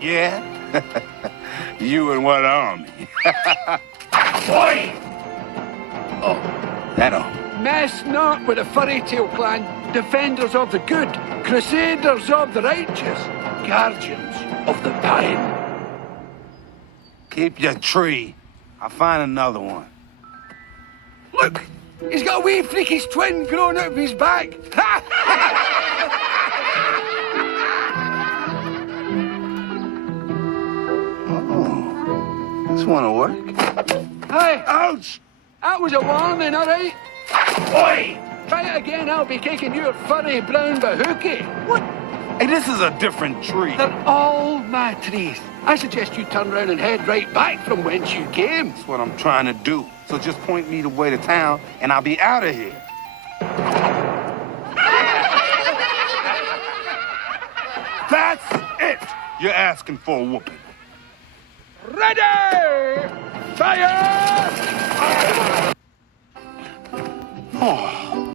Yeah? You and what army? Boy! Oh, that all. Mess not with the Furry Tail Clan, defenders of the good, crusaders of the righteous, guardians of the pine. Keep your tree. I'll find another one. Look! He's got a wee freakish twin growing out of his back. This one'll work. Hey! Ouch! That was a warning, all right? Oi! Try it again, I'll be kicking your furry brown bahookie. What? Hey, this is a different tree. They're all my trees. I suggest you turn around and head right back from whence you came. That's what I'm trying to do. So just point me the way to town, and I'll be out of here. That's it! You're asking for a whooping. Ready! Fire!